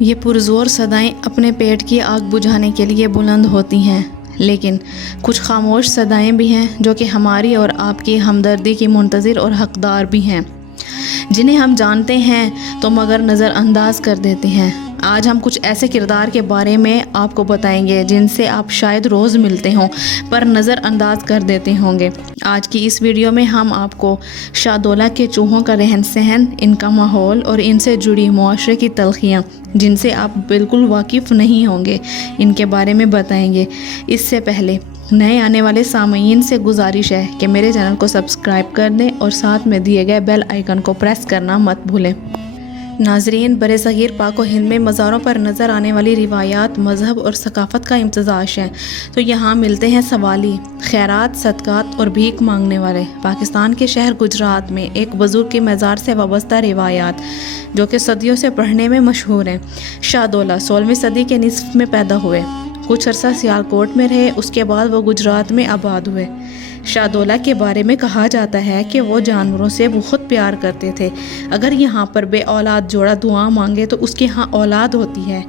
یہ پرزور صدائیں اپنے پیٹ کی آگ بجھانے کے لیے بلند ہوتی ہیں، لیکن کچھ خاموش صدائیں بھی ہیں جو کہ ہماری اور آپ کی ہمدردی کی منتظر اور حقدار بھی ہیں، جنہیں ہم جانتے ہیں تو مگر نظر انداز کر دیتے ہیں۔ آج ہم کچھ ایسے کردار کے بارے میں آپ کو بتائیں گے جن سے آپ شاید روز ملتے ہوں پر نظر انداز کر دیتے ہوں گے۔ آج کی اس ویڈیو میں ہم آپ کو شاہدولہ کے چوہوں کا رہن سہن، ان کا ماحول اور ان سے جڑی معاشرے کی تلخیاں جن سے آپ بالکل واقف نہیں ہوں گے، ان کے بارے میں بتائیں گے۔ اس سے پہلے نئے آنے والے سامعین سے گزارش ہے کہ میرے چینل کو سبسکرائب کر دیں اور ساتھ میں دیے گئے بیل آئیکن کو پریس کرنا مت بھولیں۔ ناظرین، برصغیر پاک و ہند میں مزاروں پر نظر آنے والی روایات مذہب اور ثقافت کا امتزاج ہیں، تو یہاں ملتے ہیں سوالی، خیرات، صدقات اور بھیک مانگنے والے۔ پاکستان کے شہر گجرات میں ایک بزرگ کے مزار سے وابستہ روایات جو کہ صدیوں سے پڑھنے میں مشہور ہیں۔ شاہدولہ 16ویں صدی کے نصف میں پیدا ہوئے، کچھ عرصہ سیالکوٹ میں رہے، اس کے بعد وہ گجرات میں آباد ہوئے۔ شاہدولہ کے بارے میں کہا جاتا ہے کہ وہ جانوروں سے بہت پیار کرتے تھے۔ اگر یہاں پر بے اولاد جوڑا دعا مانگے تو اس کے ہاں اولاد ہوتی ہے۔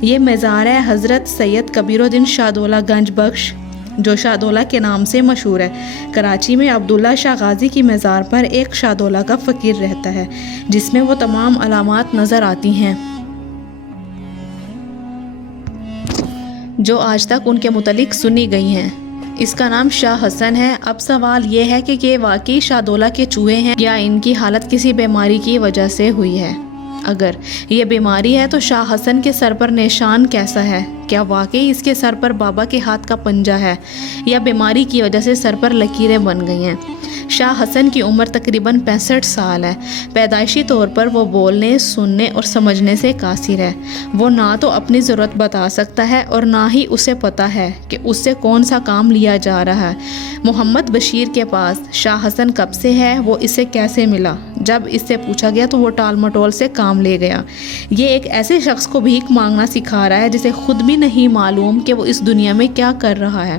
یہ مزار ہے حضرت سید کبیر الدین شاہدولہ گنج بخش، جو شاہدولہ کے نام سے مشہور ہے۔ کراچی میں عبداللہ شاہ غازی کی مزار پر ایک شاہدولہ کا فقیر رہتا ہے جس میں وہ تمام علامات نظر آتی ہیں جو آج تک ان کے متعلق سنی گئی ہیں۔ اس کا نام شاہ حسن ہے۔ اب سوال یہ ہے کہ یہ واقعی شاہدولہ کے چوہے ہیں یا ان کی حالت کسی بیماری کی وجہ سے ہوئی ہے۔ اگر یہ بیماری ہے تو شاہ حسن کے سر پر نشان کیسا ہے؟ کیا واقعی اس کے سر پر بابا کے ہاتھ کا پنجہ ہے یا بیماری کی وجہ سے سر پر لکیریں بن گئی ہیں؟ شاہ حسن کی عمر تقریباً 65 سال ہے۔ پیدائشی طور پر وہ بولنے، سننے اور سمجھنے سے قاصر ہے۔ وہ نہ تو اپنی ضرورت بتا سکتا ہے اور نہ ہی اسے پتہ ہے کہ اس سے کون سا کام لیا جا رہا ہے۔ محمد بشیر کے پاس شاہ حسن کب سے ہے، وہ اسے کیسے ملا؟ جب اس سے پوچھا گیا تو وہ ٹال مٹول سے کام لے گیا۔ یہ ایک ایسے شخص کو بھیک مانگنا سکھا رہا ہے جسے خود بھی نہیں معلوم کہ وہ اس دنیا میں کیا کر رہا ہے۔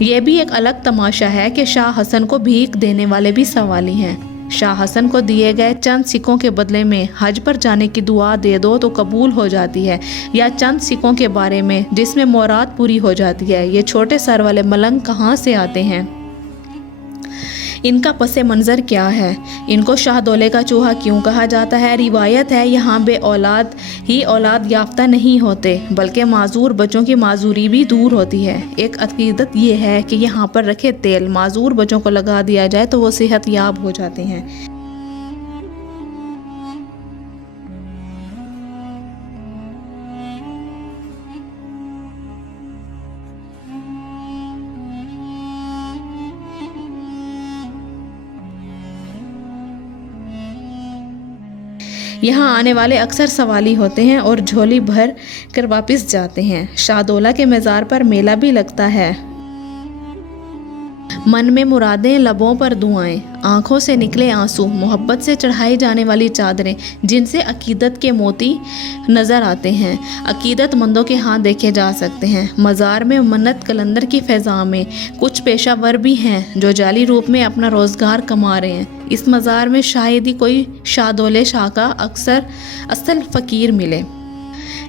یہ بھی ایک الگ تماشا ہے کہ شاہ حسن کو بھیک دینے والے بھی سوالی ہیں۔ شاہ حسن کو دیے گئے چند سکوں کے بدلے میں حج پر جانے کی دعا دے دو تو قبول ہو جاتی ہے، یا چند سکوں کے بارے میں جس میں مراد پوری ہو جاتی ہے۔ یہ چھوٹے سر والے ملنگ کہاں سے آتے ہیں؟ ان کا پس منظر کیا ہے؟ ان کو شاہدولے کا چوہا کیوں کہا جاتا ہے؟ روایت ہے یہاں بے اولاد ہی اولاد یافتہ نہیں ہوتے بلکہ معذور بچوں کی معذوری بھی دور ہوتی ہے۔ ایک عقیدت یہ ہے کہ یہاں پر رکھے تیل معذور بچوں کو لگا دیا جائے تو وہ صحت یاب ہو جاتے ہیں۔ یہاں آنے والے اکثر سوالی ہوتے ہیں اور جھولی بھر کر واپس جاتے ہیں۔ شاہدولہ کے مزار پر میلہ بھی لگتا ہے۔ من میں مرادیں، لبوں پر دعائیں، آنکھوں سے نکلے آنسو، محبت سے چڑھائی جانے والی چادریں جن سے عقیدت کے موتی نظر آتے ہیں، عقیدت مندوں کے ہاں دیکھے جا سکتے ہیں۔ مزار میں منت کلندر کی فضا میں کچھ پیشہ ور بھی ہیں جو جعلی روپ میں اپنا روزگار کما رہے ہیں۔ اس مزار میں شاید ہی کوئی شاہدولے شاہ کا اصل فقیر ملے۔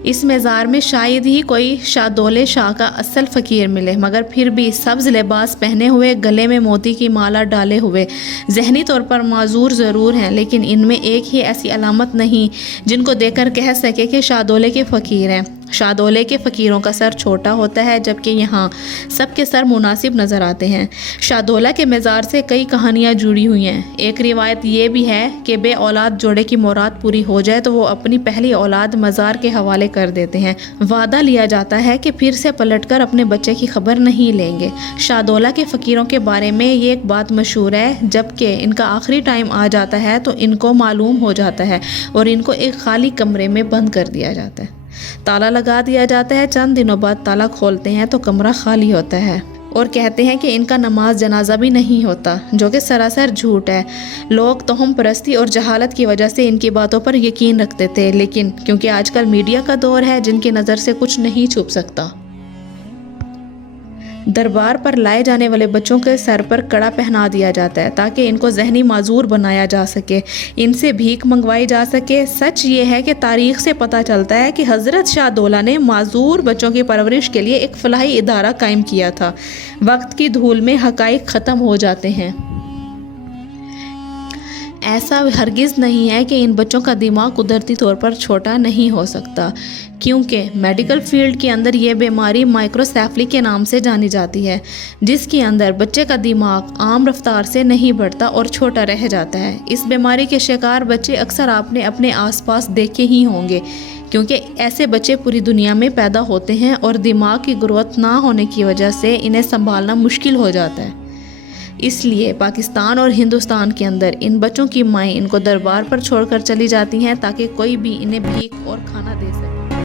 اس مزار میں شاید ہی کوئی شاہدولے شاہ کا اصل فقیر ملے، مگر پھر بھی سبز لباس پہنے ہوئے، گلے میں موتی کی مالا ڈالے ہوئے، ذہنی طور پر معذور ضرور ہیں، لیکن ان میں ایک ہی ایسی علامت نہیں جن کو دیکھ کر کہہ سکے کہ شاہدولے کے فقیر ہیں۔ شاہدولے کے فقیروں کا سر چھوٹا ہوتا ہے جبکہ یہاں سب کے سر مناسب نظر آتے ہیں۔ شاہدولہ کے مزار سے کئی کہانیاں جڑی ہوئی ہیں۔ ایک روایت یہ بھی ہے کہ بے اولاد جوڑے کی مراد پوری ہو جائے تو وہ اپنی پہلی اولاد مزار کے حوالے کر دیتے ہیں۔ وعدہ لیا جاتا ہے کہ پھر سے پلٹ کر اپنے بچے کی خبر نہیں لیں گے۔ شاہدولہ کے فقیروں کے بارے میں یہ ایک بات مشہور ہے، جبکہ ان کا آخری ٹائم آ جاتا ہے تو ان کو معلوم ہو جاتا ہے اور ان کو ایک خالی کمرے میں بند کر دیا جاتا ہے، تالا لگا دیا جاتا ہے۔ چند دنوں بعد تالا کھولتے ہیں تو کمرہ خالی ہوتا ہے اور کہتے ہیں کہ ان کا نماز جنازہ بھی نہیں ہوتا، جو کہ سراسر جھوٹ ہے۔ لوگ توہم پرستی اور جہالت کی وجہ سے ان کی باتوں پر یقین رکھتے تھے، لیکن کیونکہ آج کل میڈیا کا دور ہے، جن کی نظر سے کچھ نہیں چھپ سکتا۔ دربار پر لائے جانے والے بچوں کے سر پر کڑا پہنا دیا جاتا ہے تاکہ ان کو ذہنی معذور بنایا جا سکے، ان سے بھیک منگوائی جا سکے۔ سچ یہ ہے کہ تاریخ سے پتہ چلتا ہے کہ حضرت شاہ دولہ نے معذور بچوں کی پرورش کے لیے ایک فلاحی ادارہ قائم کیا تھا۔ وقت کی دھول میں حقائق ختم ہو جاتے ہیں۔ ایسا ہرگز نہیں ہے کہ ان بچوں کا دماغ قدرتی طور پر چھوٹا نہیں ہو سکتا، کیونکہ میڈیکل فیلڈ کے اندر یہ بیماری مائکروسیفلی کے نام سے جانی جاتی ہے، جس کے اندر بچے کا دماغ عام رفتار سے نہیں بڑھتا اور چھوٹا رہ جاتا ہے۔ اس بیماری کے شکار بچے اکثر آپ نے اپنے آس پاس دیکھے ہی ہوں گے، کیونکہ ایسے بچے پوری دنیا میں پیدا ہوتے ہیں اور دماغ کی گروتھ نہ ہونے کی وجہ سے انہیں سنبھالنا مشکل ہو جاتا ہے۔ اس لیے پاکستان اور ہندوستان کے اندر ان بچوں کی مائیں ان کو دربار پر چھوڑ کر چلی جاتی ہیں تاکہ کوئی بھی انہیں بھیک اور کھانا دے سکے۔